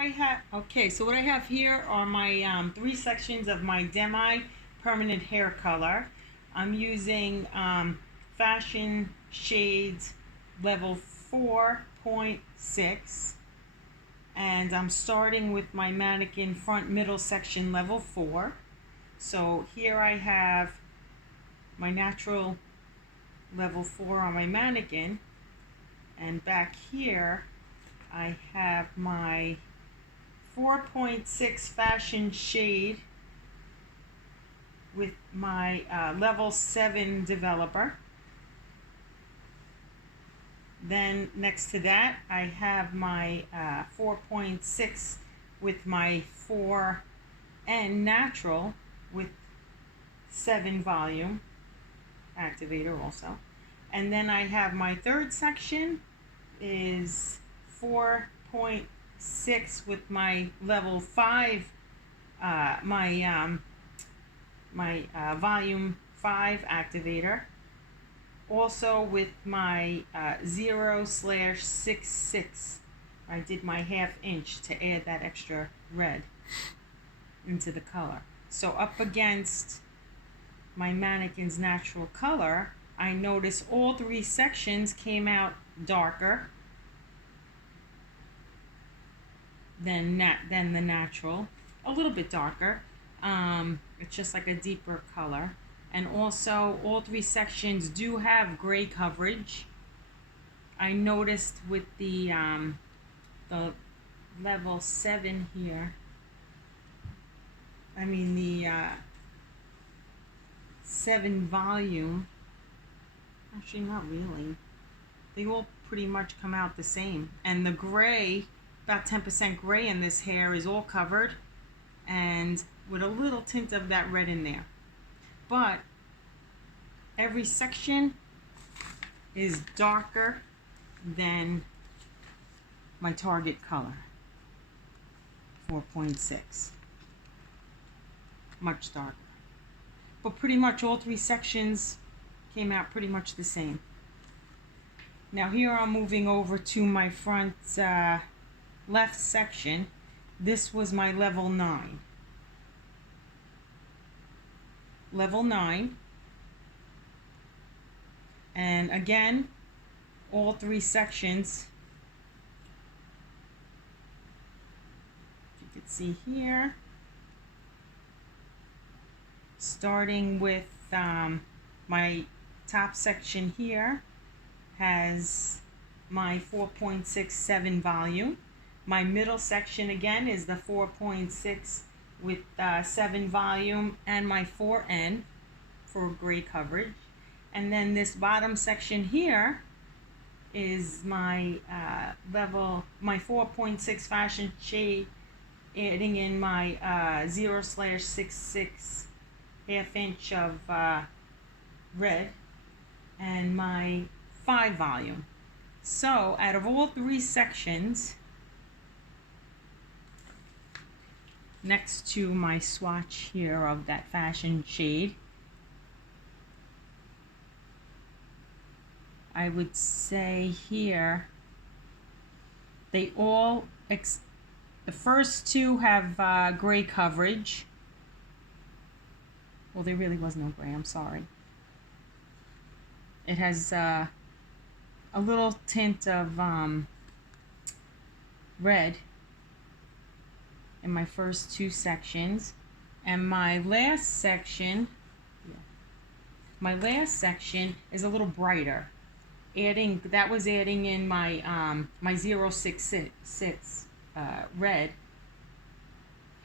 So what I have here are my three sections of my demi permanent hair color. I'm using Fashion Shades level 4.6, and I'm starting with my mannequin front middle section level 4. So here I have my natural level 4 on my mannequin, and back here I have my 4.6 fashion shade with my level 7 developer. Then next to that I have my 4.6 with my 4N natural with 7 volume activator also. And then I have my third section is 4.6 with my level 5 my volume 5 activator, also with my 0/66. I did my 1/2 inch to add that extra red into the color. So up against my mannequin's natural color, I noticed all three sections came out darker than the natural, a little bit darker. It's just like a deeper color. And also all three sections do have gray coverage. I noticed with the level 7 here, the 7 volume, actually not really, they all pretty much come out the same. And the gray, about 10% gray in this hair, is all covered and with a little tint of that red in there. But every section is darker than my target color, 4.6. Much darker. But pretty much all three sections came out pretty much the same. Now here I'm moving over to my front left section. This was my level 9. Level 9. And again, all three sections, you can see here, starting with my top section here has my 4.67 volume. My middle section again is the 4.6 with 7 volume and my 4N for gray coverage. And then this bottom section here is my my 4.6 fashion shade, adding in my 0/66 1/2 inch of red and my 5 volume. So out of all three sections, next to my swatch here of that fashion shade, I would say here they all the first two have gray coverage. Well, there really was no gray, I'm sorry. It has a little tint of red in my first two sections, and my last section is a little brighter, adding in my my 0/66 red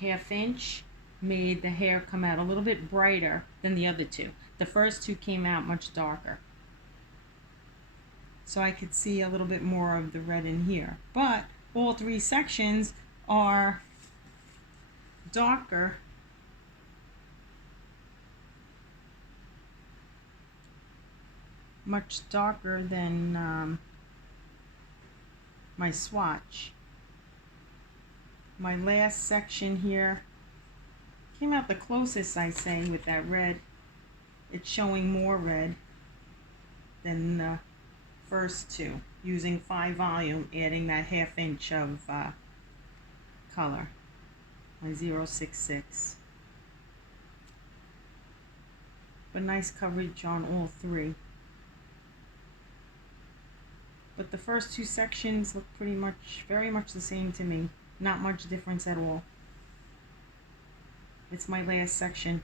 1/2 inch, made the hair come out a little bit brighter than the other two. The first two came out much darker, so I could see a little bit more of the red in here. But all three sections are darker much darker than my swatch. My last section here came out the closest, I say, with that red. It's showing more red than the first two, using 5 volume, adding that 1/2 inch of color, my 066. But nice coverage on all three. But the first two sections look pretty much, very much the same to me. Not much difference at all. It's my last section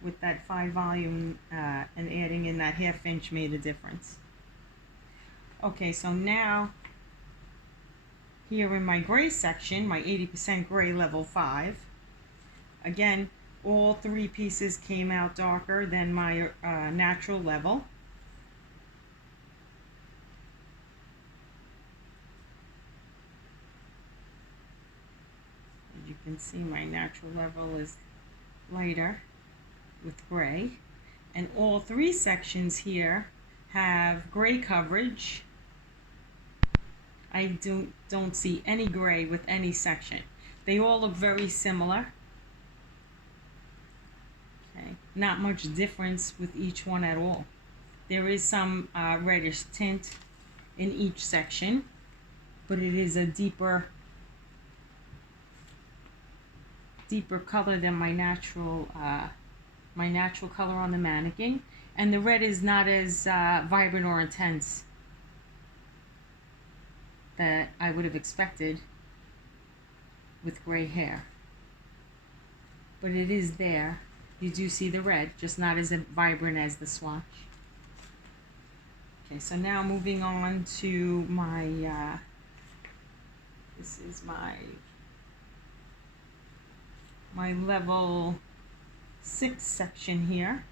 with that 5 volume and adding in that 1/2 inch made a difference. Okay, so now here in my gray section, my 80% gray level 5, again, all three pieces came out darker than my natural level. As you can see, my natural level is lighter with gray, and all three sections here have gray coverage. I don't see any gray with any section. They all look very similar. Okay, not much difference with each one at all. There is some reddish tint in each section, but it is a deeper color than my natural color on the mannequin, and the red is not as vibrant or intense that I would have expected with gray hair. But it is there. You do see the red, just not as vibrant as the swatch. Okay, so now moving on to my, this is my level 6 section here.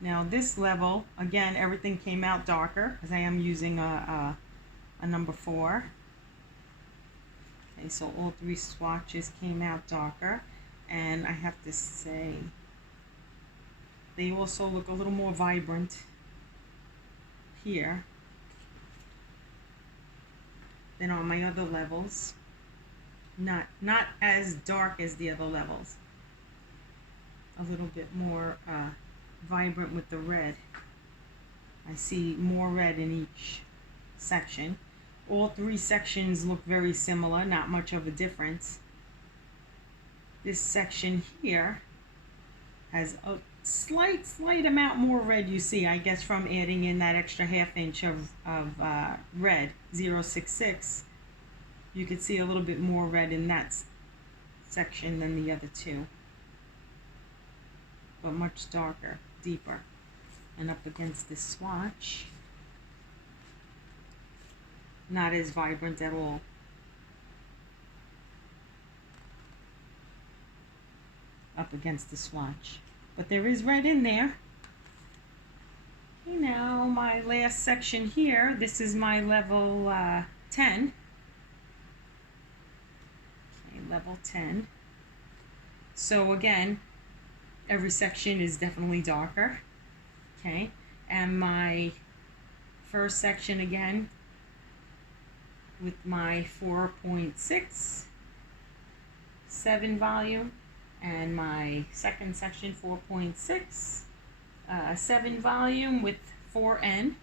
Now this level, again, everything came out darker because I am using a number 4. Okay, so all three swatches came out darker, and I have to say they also look a little more vibrant here than on my other levels. Not as dark as the other levels. A little bit more vibrant with the red. I see more red in each section. All three sections look very similar, not much of a difference. This section here has a slight amount more red, you see, I guess from adding in that extra 1/2 inch of red, 066. You could see a little bit more red in that section than the other two, but much darker, deeper. And up against this swatch, not as vibrant at all. Up against the swatch, but there is red in there. Okay, now my last section here, this is my level 10. Okay, level 10. So again, every section is definitely darker. Okay, and my first section again with my 4.6 7 volume, and my second section 4.6 7 volume with 4N,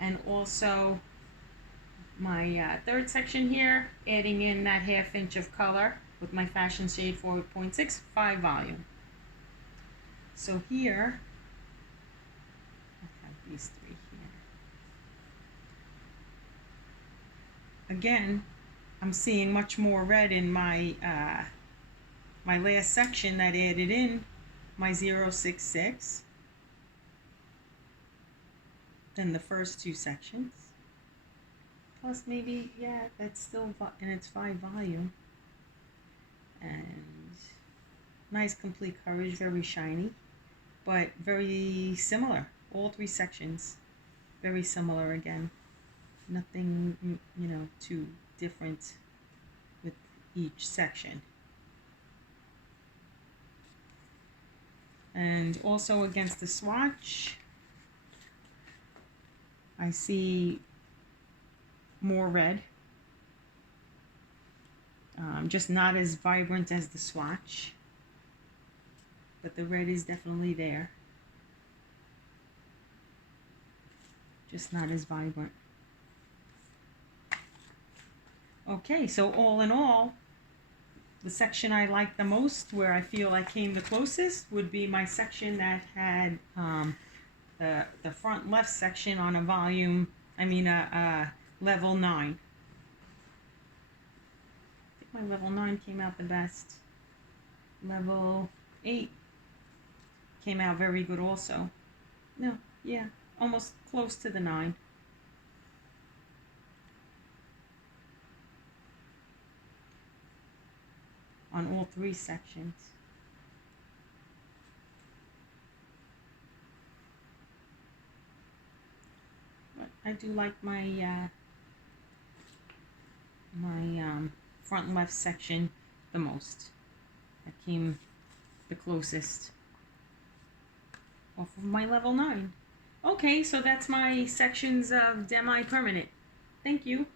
and also my third section here, adding in that 1/2 inch of color with my fashion shade 4.6 5 volume. So here I have these three here. Again, I'm seeing much more red in my my last section that added in my 066 than the first two sections. Plus maybe, yeah, that's still in its 5 volume. And nice complete coverage, very shiny, but very similar. All three sections, very similar again. Nothing, you know, too different with each section. And also against the swatch, I see more red. Just not as vibrant as the swatch, but the red is definitely there. Just not as vibrant. Okay, so all in all, the section I like the most, where I feel I came the closest, would be my section that had the front left section on a level 9. I think my level 9 came out the best. Level 8 came out very good also. No, yeah, almost close to the 9. On all 3 sections. But I do like my front left section the most. That came the closest off of my level 9. Okay, so that's my sections of demi permanent. Thank you.